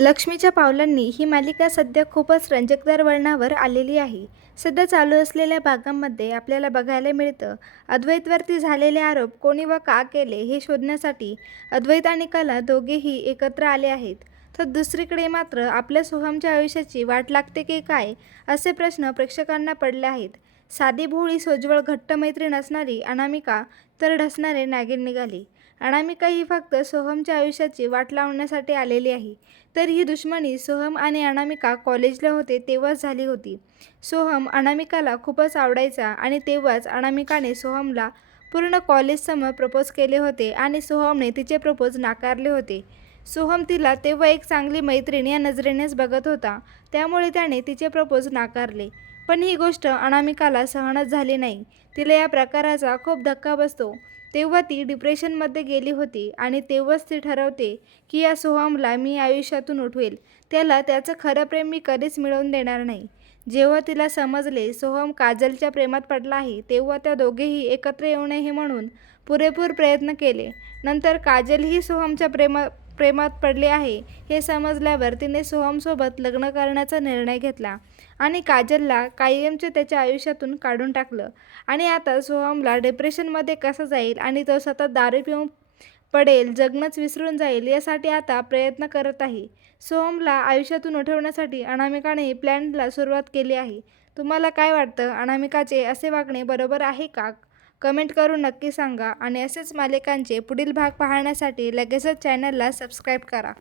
लक्ष्मीच्या पावलांनी ही मालिका सध्या खूपच रंजकदार वळणावर आलेली आहे. सध्या चालू असलेल्या भागांमध्ये आपल्याला बघायला मिळतं अद्वैतवरती झालेले आरोप कोणी व का केले हे शोधण्यासाठी अद्वैत आणि कला दोघेही एकत्र आले आहेत. तर दुसरीकडे मात्र आपल्या सोहमच्या आयुष्याची वाट लागते की काय असे प्रश्न प्रेक्षकांना पडले आहेत. साधी भोळी सोज्वळ घट्ट मैत्रीण असणारी अनामिका तर ढसणारे नागिन निघाली. अनामिका ही फक्त सोहमच्या आयुष्याची वाट लावण्यासाठी आलेली आहे. तर ही दुश्मनी सोहम आणि अनामिका कॉलेजला होते तेव्हाच झाली होती. सोहम अनामिकाला खूपच आवडायचा आणि तेव्हाच अनामिकाने सोहमला पूर्ण कॉलेजसमोर प्रपोज केले होते आणि सोहमने तिचे प्रपोज नाकारले होते. सोहम तिला तेव्हा एक चांगली मैत्रीण या नजरेनेच बघत होता. त्यामुळे त्याने तिचे प्रपोज नाकारले. पण ही गोष्ट अनामिकाला सहनच झाली नाही. तिला या प्रकाराचा खूप धक्का बसतो. तेव्हा ती डिप्रेशनमध्ये गेली होती आणि तेव्हाच ती ठरवते की या सोहमला मी आयुष्यातून उठवेल. त्याला त्याचं खरं प्रेम मी कधीच मिळवून देणार नाही. जेव्हा तिला समजले सोहम काजलच्या प्रेमात पडला आहे तेव्हा त्या दोघेही एकत्र येऊ नये म्हणून पुरेपूर प्रयत्न केले. नंतर काजलही सोहमच्या प्रेमा प्रेमात पडले आहे हे समजल्यावर तिने सोहमसोबत लग्न करण्याचा निर्णय घेतला आणि काजलला कायमचे त्याच्या आयुष्यातून काढून टाकलं. आणि आता सोहमला डिप्रेशनमध्ये कसं जाईल आणि तो सतत दारू पिऊन पडेल जगणंच विसरून जाईल यासाठी आता प्रयत्न करत आहे. सोहमला आयुष्यातून उठवण्यासाठी अनामिकाने प्लॅनला सुरुवात केली आहे. तुम्हाला काय वाटतं? अनामिकाचे असे वागणे बरोबर आहे का? कमेंट करून नक्की सांगा आणि असेच मालिकांचे पुढील भाग पाहण्यासाठी लगेचच चॅनलला सबस्क्राईब करा.